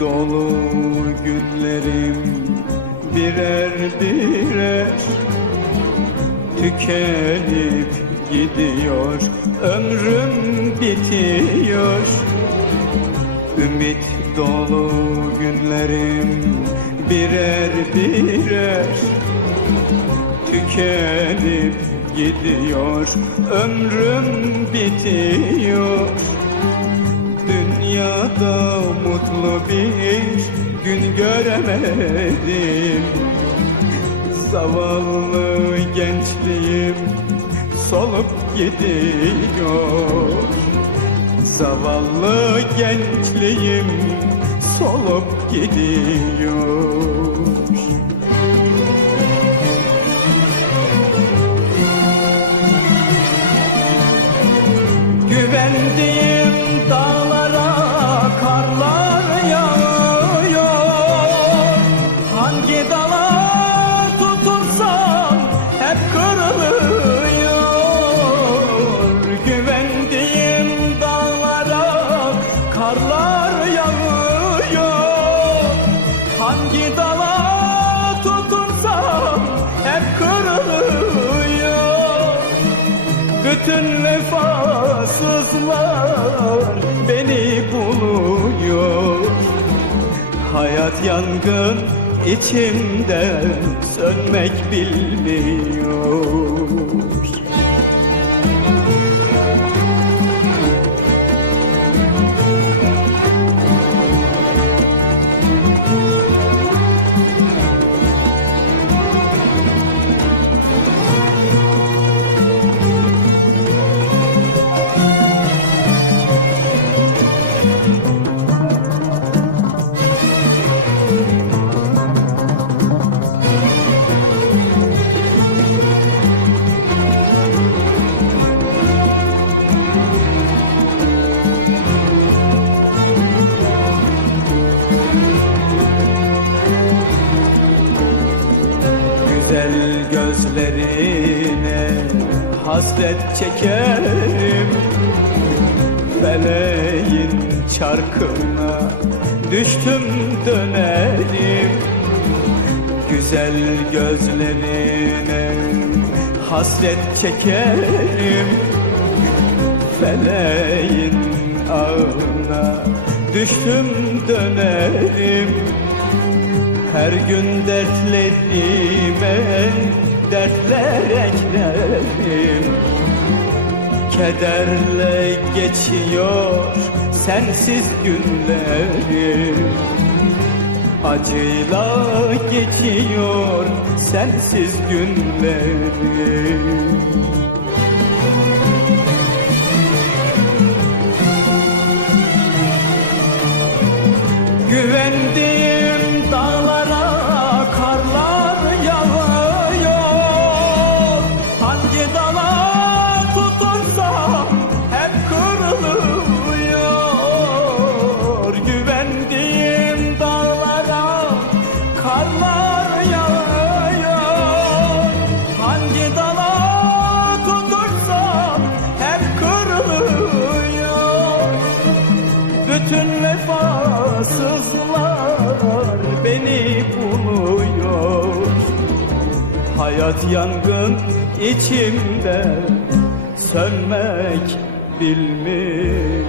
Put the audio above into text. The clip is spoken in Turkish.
dolu günlerim birer birer Tükenip gidiyor. Ömrüm bitiyor. Ümit dolu günlerim birer birer Tükenip gidiyor. Ömrüm bitiyor Dünyada mutlu bir gün göremedim. Zavallı gençliğim solup gidiyor. Zavallı gençliğim solup gidiyor. Güvendiğim dağlara karlar yağıyor. Hangi dala tutunsam hep kırılıyor. Güvendiğim dağlara karlar yağıyor. Hangi dala tutunsam hep kırılıyor. Bütün vefasızlar beni Hayat yangın içimde sönmek bilmiyor gözlerine hasret çekerim. Feleğin çarkına düştüm dönerim. Güzel gözlerine hasret çekerim. Feleğin ağına düştüm dönerim her gün dertlerime dertler eklerim. Kederle geçiyor sensiz günlerim. Acıyla geçiyor sensiz günlerim. Güvendiğim Hayat yangın içimde sönmek bilmiyor